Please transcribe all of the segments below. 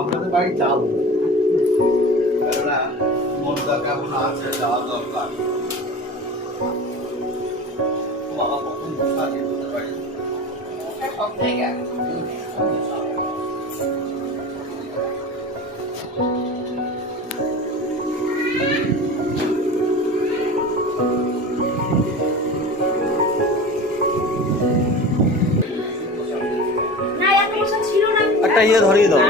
আপনাদের বাড়ি যাবো, কেননা মনটা কেমন আছে, যাওয়া দরকার। বাবা কখন বসা যেতে পারি সব জায়গায়। একটা ইয়ে ধরিয়ে দাও।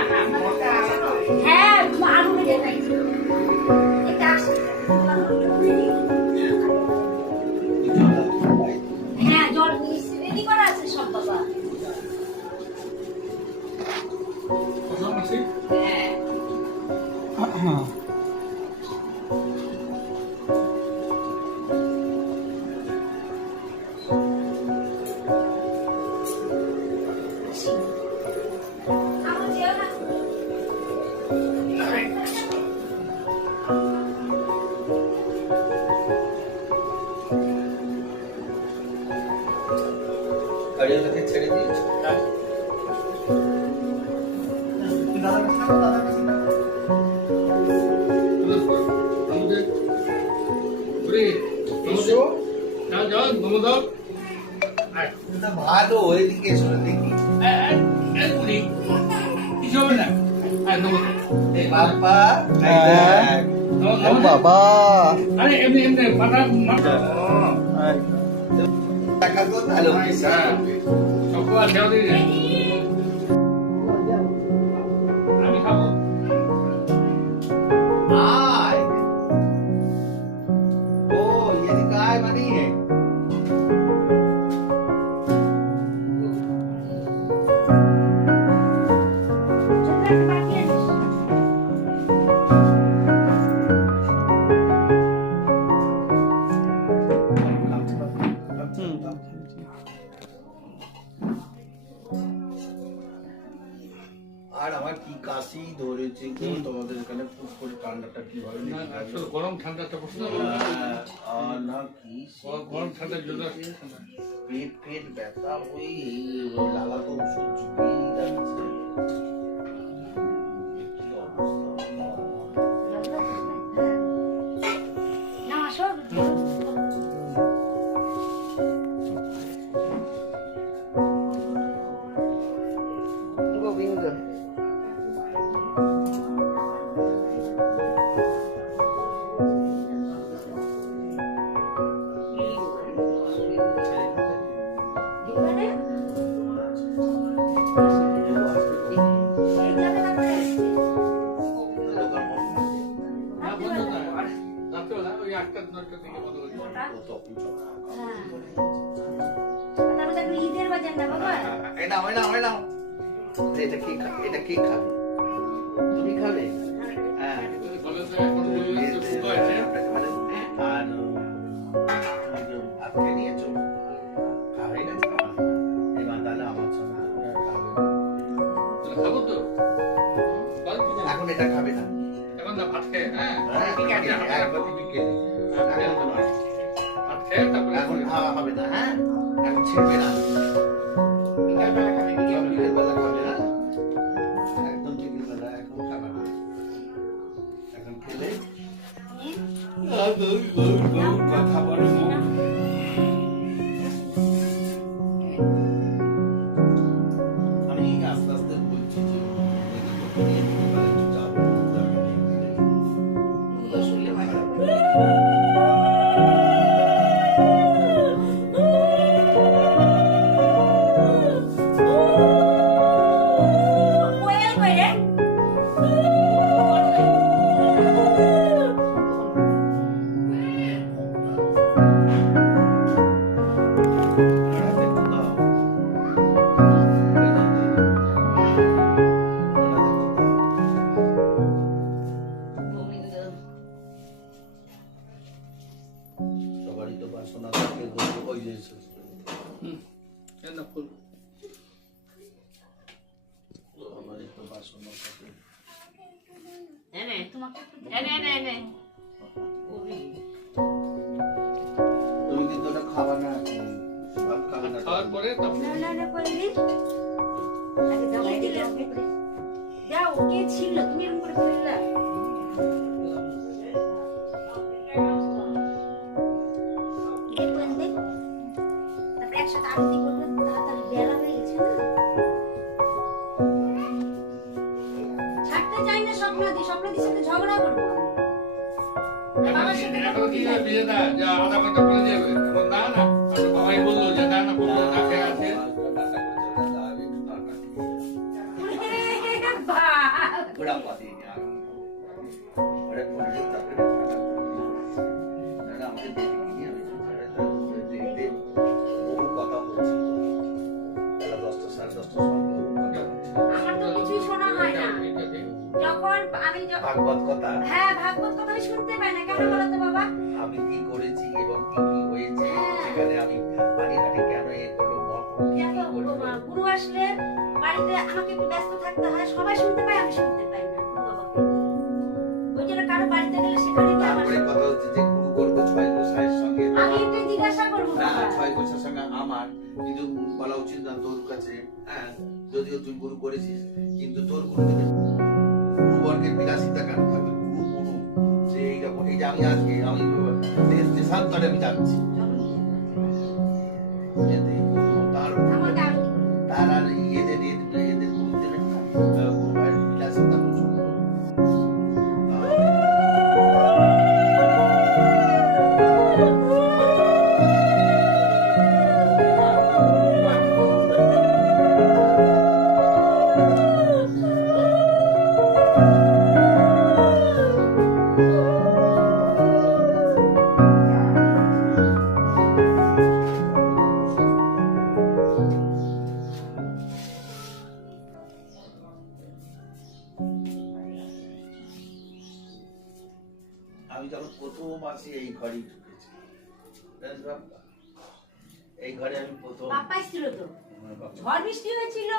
ছেড়ে দিয়েছে ভালো, ওইদিকে শুনে দেখি বাবা বাবা টাকা তো ভালো আমি খাবো। আয় ও এদিকে আয় মানে আর আমার কি কাশি ধরেছে গো, তোমাদের এখানে খুব করে ঠান্ডাটা কিভাবে গরম ঠান্ডাটা প্রশ্ন না কি গরম ঠান্ডা পেট ব্যথা হয়ে লালা তো ওষুধ চুকিয়ে যাচ্ছে। এটা কি খাবে? তুমি খাবে? হ্যাঁ আর ভাত খেয়ে নিয়েছো? খাবে না এবার তাহলে আমার সঙ্গে খাবো তো এখন এটা খাবে না, এখন না ভাত খেয়ে এখন খাওয়া হবে না। হ্যাঁ এখন ছেড়বে না, বিকেলবেলা খাবে না, একদম বিকেলবেলা এখন খাবে না। এখন খেলে কথা বলে আমি আস্তে আস্তে বলছি যে তুমি কিন্তু না খাবার না খাওয়ার পরে যাও কে ছিল তুমি এরকম করে ফেললা দেখবেন দেখো তারপরে একসাথে আরতি করবেন তাড়াতাড়ি বেলা হয়ে গেছে না ছাড়তে চাই না স্বপ্নাদি সাথে ঝগড়া করবো বাবার সাথে এখন কি বিয়ে না যে আধা ঘন্টা পরে যাবে এখন না না আমার বাবাই বললো যে না না বললো না খেয়ে আছে बड़ा पाती है यार बड़े बड़े तक ना আমাদের দেখি কি আমি দেখতে বহু কথা হচ্ছে তারা 10টা 10:30 আমার তো কিছুই শোনা হয় না যখন আমি ভাগবত কথা হ্যাঁ ভাগবত কথা আমি শুনতে পাই না কেন বলো তো বাবা আমি কি করেছি এবং কি কি হয়েছে সেখানে আমি পানিহাটি কেন এ করলো দেখো গুরু আসলে বাড়িতে আমাকে একটু ব্যস্ত থাকতে হয় সবাই শুনতে পায় আমি শুনতে পাই না গুরু বাবাকে ওই জন্য কারো বাড়িতে গেলে সেখানে গিয়ে আমার তারপরে কথা হচ্ছে যে গুরু করবে 6 গোসাইয়ের সঙ্গে আমি একটু জিজ্ঞাসা করবো না বাবা 6 গোসাইয়ের সঙ্গে আমার কিন্তু বলা উচিত না তোর কাছে হ্যাঁ যদিও তুই গুরু করেছিস কিন্তু তোর গুরুদেবের গুরুবর্গের বিলাসিতা কেন থাকবে গুরু গুরু যে এইরকম এই যে আমি আজকে আমি দেশান্তরে আমি যাচ্ছি এতে তার আমাকে আরতি করো। তার আর এদের গুরুদেবের না গুরুভাইয়ের বিলাসিতা প্রচুর আমি যখন প্রথম আসি এই ঘরেই ঢুকেছি এই ঘরে আমি প্রথম বাপ্পা এসেছিল তো ঝড় বৃষ্টি হয়েছিল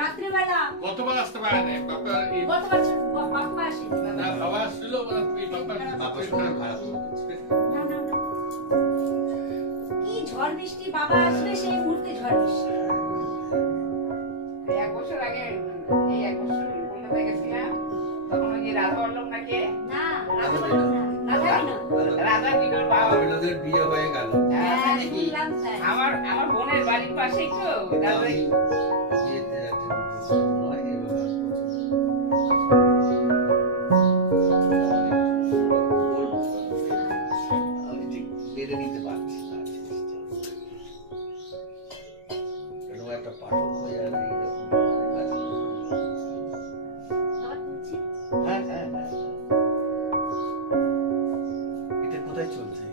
রাত্রিবেলা গতবার আসতে পারে না বাবা গতবার বাপ্পা আসে না বাবা আসছিল এই বাবা বাবার শরীর খারাপ হয়ে গেছে। না না না কি ঝড় বৃষ্টি বাবা আসবে সেই মুহূর্তে ঝড় বৃষ্টি এই 1 বছর আগে এই 1 বছর কলকাতায় গেছিলাম তখন ওই যে রাধা বল্লভ নাকি না রাধা বললাম না রাধা না রাধা বিনোর বাবা আপনাদের বিয়ে হয়ে গেল হ্যাঁ নাকি শুনলাম তাই। আমার বোনের বাড়ির পাশেই তো দাদা আমি বিয়েতে একটা নয় এবং আমি ঠিক মেনে নিতে পারছি না জিনিসটা। কেন একটা পাঠক হয়ে আর এইরকম কাজ করছে। আবার বলছি, হ্যাঁ হ্যাঁ হ্যাঁ এটা কোথায় চলছে